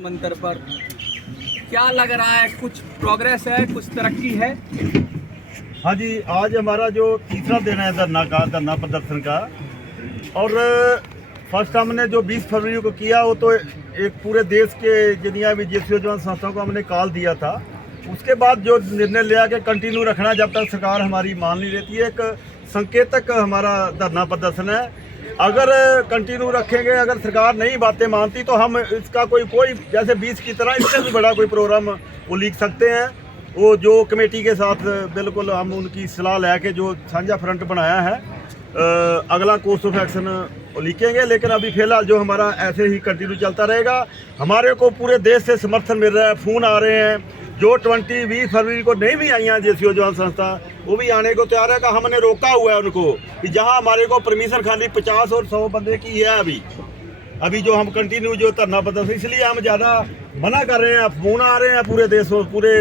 मंत्र पर क्या लग रहा है, कुछ प्रोग्रेस है, कुछ तरक्की है? हाँ जी, आज हमारा जो तीसरा दिन है धरना प्रदर्शन का, और फर्स्ट हमने जो 20 फरवरी को किया वो तो एक पूरे देश के जितनी भी जेसीओ जवान संस्थाओं को हमने कॉल दिया था। उसके बाद जो निर्णय लिया कि कंटिन्यू रखना जब तक सरकार हमारी मान नहीं लेती है। एक संकेतक हमारा धरना प्रदर्शन है। अगर कंटिन्यू रखेंगे, अगर सरकार नहीं बातें मानती तो हम इसका कोई जैसे 20 की तरह इससे भी बड़ा कोई प्रोग्राम वो लिख सकते हैं। वो जो कमेटी के साथ बिल्कुल हम उनकी सलाह लेके जो साझा फ्रंट बनाया है, अगला कोर्स ऑफ एक्शन लिखेंगे। लेकिन अभी फिलहाल जो हमारा ऐसे ही कंटिन्यू चलता रहेगा। हमारे को पूरे देश से समर्थन मिल रहा है, फ़ोन आ रहे हैं। जो 20 फरवरी को नहीं भी आई हैं जेसीओ जवान संस्था, वो भी आने को तैयार है। कि हमने रोका हुआ है उनको कि जहां हमारे को परमिशन खाली 50 और 100 बंदे की है अभी जो हम कंटिन्यू जो धरना प्रदर्शन, इसलिए हम ज़्यादा मना कर रहे हैं। फ़ोन आ रहे हैं पूरे देशों पूरे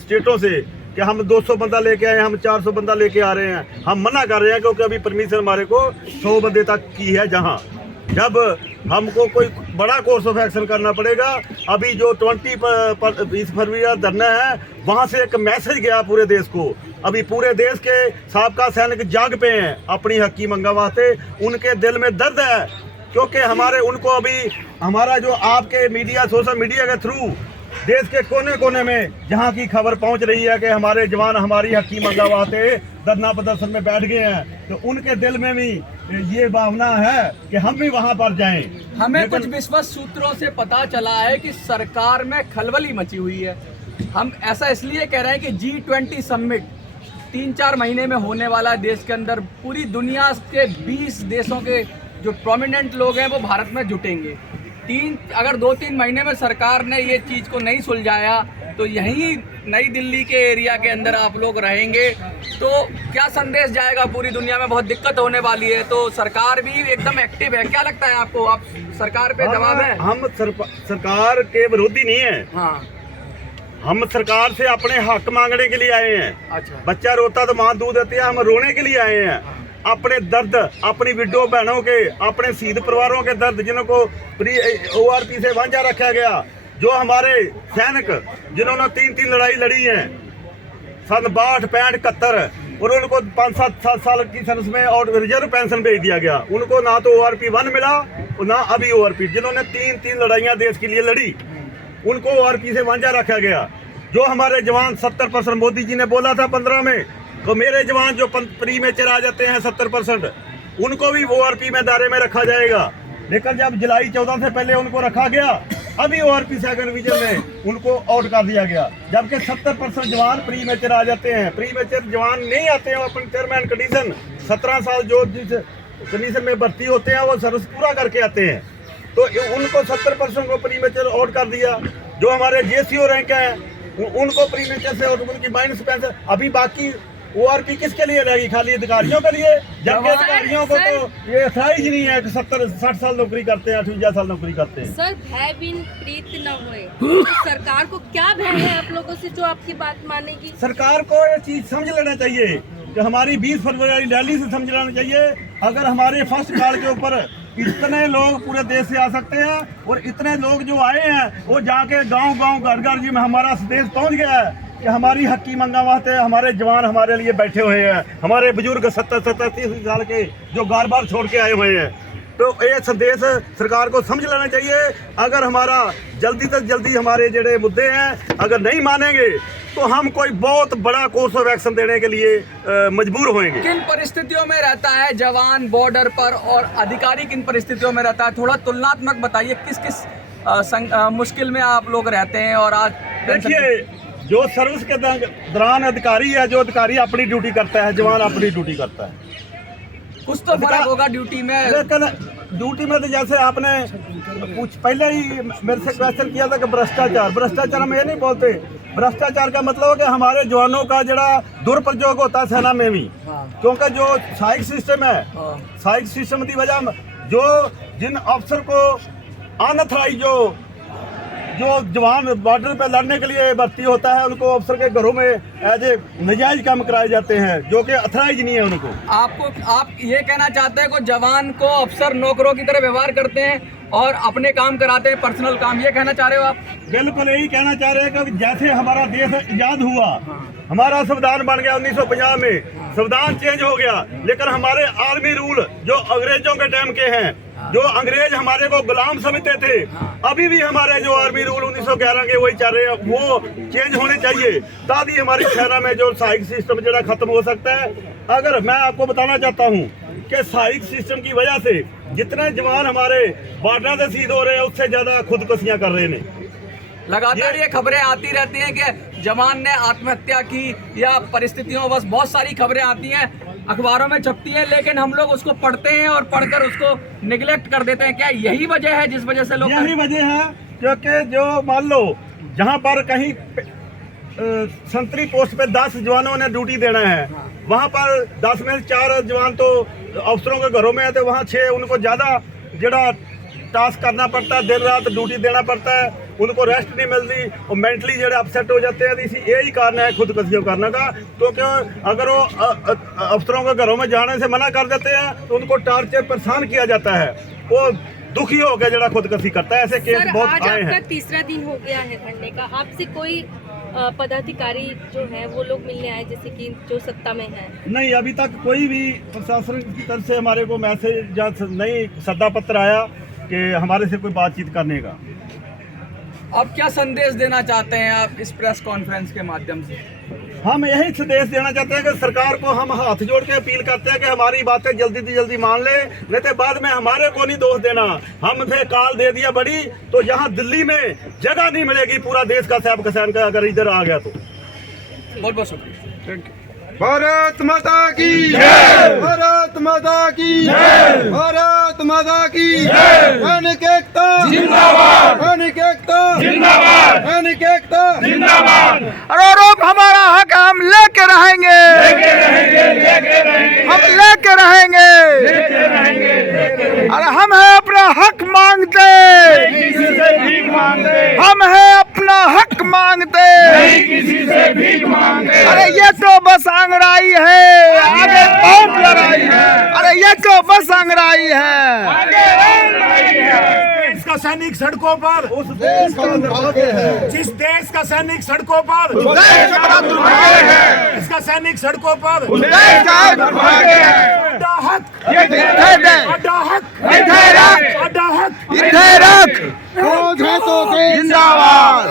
स्टेटों से कि हम 200 बंदा लेके आए, हम 400 बंदा लेके आ रहे हैं। हम मना कर रहे हैं क्योंकि अभी परमिशन हमारे को 100 बंदे तक की है। जहां जब हमको कोई बड़ा कोर्स ऑफ एक्शन करना पड़ेगा। अभी जो 20 फरवरी का धरना है, वहां से एक मैसेज गया पूरे देश को। अभी पूरे देश के साबका सैनिक जाग पे हैं अपनी हकी मंगा वास्ते। उनके दिल में दर्द है क्योंकि उनको अभी हमारा जो आपके मीडिया, सोशल मीडिया के थ्रू देश के कोने कोने में जहां की खबर पहुंच रही है कि हमारे जवान हमारी हकी मंगा वास्ते धरना प्रदर्शन में बैठ गए हैं, तो उनके दिल में भी ये भावना है कि हम भी वहां पर जाएं। हमें कुछ विश्वस्त सूत्रों से पता चला है कि सरकार में खलबली मची हुई है। हम ऐसा इसलिए कह रहे हैं कि G20 समिट 3-4 महीने में होने वाला है देश के अंदर। पूरी दुनिया के 20 देशों के जो प्रोमिनेंट लोग हैं वो भारत में जुटेंगे। अगर 2-3 महीने में सरकार ने ये चीज़ को नहीं सुलझाया तो यहीं नई दिल्ली के एरिया के अंदर आप लोग रहेंगे, तो क्या संदेश जाएगा पूरी दुनिया में? बहुत दिक्कत होने वाली है। तो सरकार भी एकदम एक्टिव है, क्या लगता है आपको? आप सरकार पे दबाव है? हम सरकार के विरोधी नहीं है। हाँ, हम सरकार से अपने हक मांगने के लिए आए हैं। अच्छा। बच्चा रोता तो माँ दूध देती है, हम रोने के लिए आए हैं। अपने दर्द, अपनी विडो बहनों के, अपने शहीद परिवारों के दर्द, जिनको ORP से वांझा रखा गया, जो हमारे सैनिक जिन्होंने 3 लड़ाई लड़ी हैं, सन 62, 65, 71, और उनको 5-7 साल की सर्विस में और रिजर्व पेंशन भेज दिया गया। उनको ना तो ORP 1 मिला और ना अभी ORP। जिन्होंने 3 लड़ाइयाँ देश के लिए लड़ी, उनको ORP से वांझा रखा गया। जो हमारे जवान 70%, मोदी जी ने बोला था 15 में, तो मेरे जवान जो प्री मेचर आ जाते हैं 70%, उनको भी ORP में दायरे में रखा जाएगा। लेकिन जब जुलाई 14 से पहले उनको रखा गया, अभी ORP सेकंड डिवीजन में उनको आउट कर दिया गया। जबकि 70% जवान प्री मेचर आ जाते हैं। प्री मेचर जवान नहीं आते हैं, अपनी टर्म एंड कंडीशन 17 साल जो जिस कंडीशन में भर्ती होते हैं वो सर्विस पूरा करके आते हैं। तो उनको 70% को प्री मेचर आउट कर दिया। जो हमारे JCO रैंक हैं उनको प्री मेचर से उनकी माइनस पेंशन। अभी बाकी ORP किसके लिए रहेगी? खाली अधिकारियों के लिए, जबकि अधिकारियों को तो ये अथॉराइज नहीं है कि 70-60 साल नौकरी करते हैं, 58 साल नौकरी करते हैं। सर, भय बिन प्रीत न होए, तो सरकार को क्या भय है आप लोगों से जो आपकी बात मानेगी? सरकार को ये चीज समझ लेना चाहिए कि हमारी 20 फरवरी रैली से समझ लेना चाहिए। अगर हमारे फर्स्ट कार्ड के ऊपर इतने लोग पूरे देश से आ सकते हैं, और इतने लोग जो आए हैं वो जाके गांव-गांव, घर-घर जी में हमारा संदेश पहुंच गया है कि हमारी हकी मंगा वास्ते हमारे जवान हमारे लिए बैठे हुए हैं। हमारे बुजुर्ग 70-30 साल के जो बार छोड़ के आए हुए हैं। तो ये संदेश सरकार को समझ लेना चाहिए। अगर हमारा जल्दी से जल्दी हमारे ਜਿਹੜੇ मुद्दे हैं अगर नहीं मानेंगे तो हम कोई बहुत बड़ा कोर्स ऑफ एक्शन देने के लिए मजबूर होंगे। किन परिस्थितियों में रहता है जवान बॉर्डर पर और अधिकारी किन परिस्थितियों में रहता है? थोड़ा तुलनात्मक बताइए, किस मुश्किल में आप लोग रहते हैं? और आज देखिए, जो सर्विस के दौरान अधिकारी है, जो अधिकारी अपनी ड्यूटी करता है, जवान अपनी ड्यूटी करता है। कुछ तो फर्क होगा ड्यूटी में। लेकिन ड्यूटी में तो जैसे आपने पहले ही मेरे से क्वेश्चन किया था कि भ्रष्टाचार हम ये नहीं बोलते। भ्रष्टाचार का मतलब है कि हमारे जवानों का जरा दुरुपयोग होता है सेना में भी। क्योंकि जो सहायक सिस्टम है, सहायक सिस्टम की वजह जो जिन अफसर को अनऑथराइज जो जवान बॉर्डर पे लड़ने के लिए भर्ती होता है, उनको अफसर के घरों में एज ए नजायज काम कराए जाते हैं जो कि अथराइज नहीं है उनको। आप ये कहना चाहते हैं कि जवान को अफसर नौकरों की तरह व्यवहार करते हैं, और अपने काम कराते हैं, पर्सनल काम, ये कहना चाह रहे हो आप? बिल्कुल यही कहना चाह रहे हैं कि जैसे हमारा देश आजाद हुआ, हमारा संविधान बन गया 1950 में, संविधान चेंज हो गया, लेकिन हमारे आर्मी रूल जो अंग्रेजों के टाइम के हैं, जो अंग्रेज हमारे को गुलाम समझते थे, अभी भी हमारे जो आर्मी रूल 1911 के वही चल रहे हैं, वो चेंज होने चाहिए ताकि हमारी सेना में जो सहायक सिस्टम जरा खत्म हो सकता है। अगर मैं आपको बताना चाहता हूँ कि सहायक सिस्टम की वजह से जितने जवान हमारे बॉर्डर से शहीद हो रहे हैं, उससे ज्यादा खुदकुशियां कर रहे हैं। लगातार ये खबरें आती रहती हैं कि जवान ने आत्महत्या की या परिस्थितियों, बस बहुत सारी खबरें आती हैं, अखबारों में छपती हैं, लेकिन हम लोग उसको पढ़ते हैं और पढ़कर उसको निगलेक्ट कर देते हैं। क्या यही वजह है जिस वजह से लोग? यही वजह है, क्योंकि जो मान लो जहाँ पर कहीं संतरी पोस्ट पे 10 जवानों ने ड्यूटी देना है, वहाँ पर 10 में 4 जवान तो अफसरों के घरों में है, तो वहाँ 6 उनको ज्यादा जरा टास्क करना पड़ता है, दिन रात ड्यूटी देना पड़ता है, उनको रेस्ट नहीं मिलती और मेंटली जरा अपसेट हो जाते हैं। इसी यही कारण है खुदकुशियों करने का, क्योंकि अगर वो अफसरों के घरों में जाने से मना कर देते हैं तो उनको टार्चर परेशान किया जाता है, वो दुखी हो गया जरा खुदकुशी करता है। ऐसे केस बहुत आए हैं। आज आपका तीसरा दिन हो गया है धरने का, आपसे कोई पदाधिकारी जो है वो लोग मिलने आए, जैसे कि जो सत्ता में है? नहीं, अभी तक कोई भी प्रशासन की तरफ से हमारे को मैसेज या नहीं सद्दा पत्र आया कि हमारे से कोई बातचीत करने का। आप क्या संदेश देना चाहते हैं आप इस प्रेस कॉन्फ्रेंस के माध्यम से? हम यही संदेश देना चाहते हैं कि सरकार को हम हाथ जोड़ के अपील करते हैं कि हमारी बातें जल्दी से जल्दी मान ले, नहीं तो बाद में हमारे को नहीं दोष देना। हमसे काल दे दिया बड़ी, तो यहाँ दिल्ली में जगह नहीं मिलेगी पूरा देश का सैब कसान का अगर इधर आ गया तो। बहुत बहुत शुक्रिया, थैंक यू। भारत माता की जय, भारत माता की जय, भारत माता की जय, सैनिक एकता जिंदाबाद, सैनिक एकता जिंदाबाद, सैनिक एकता जिंदाबाद। और हमारा हक हम लेके रहेंगे, हम लेके रहेंगे, अरे हम है अपना हक मांगते, हम है अपना हक मांगते, किसी से भीख मांगे। अरे ये तो बस आंगड़ाई है, आगे बहुत लड़ाई है, अरे ये तो बस आंगड़ाई है। देश का सैनिक सड़कों पर, उस देश का दुर्भाग्य है, जिस देश का सैनिक सड़कों पर, देश का बड़ा दुर्भाग्य है, इसका सैनिक सड़कों पर, देश का दुर्भाग्य है। अड्डा हक, इधर दे, अड्डा हक, इधर रख, अड्डा हक, इधर रख, जिंदाबाद।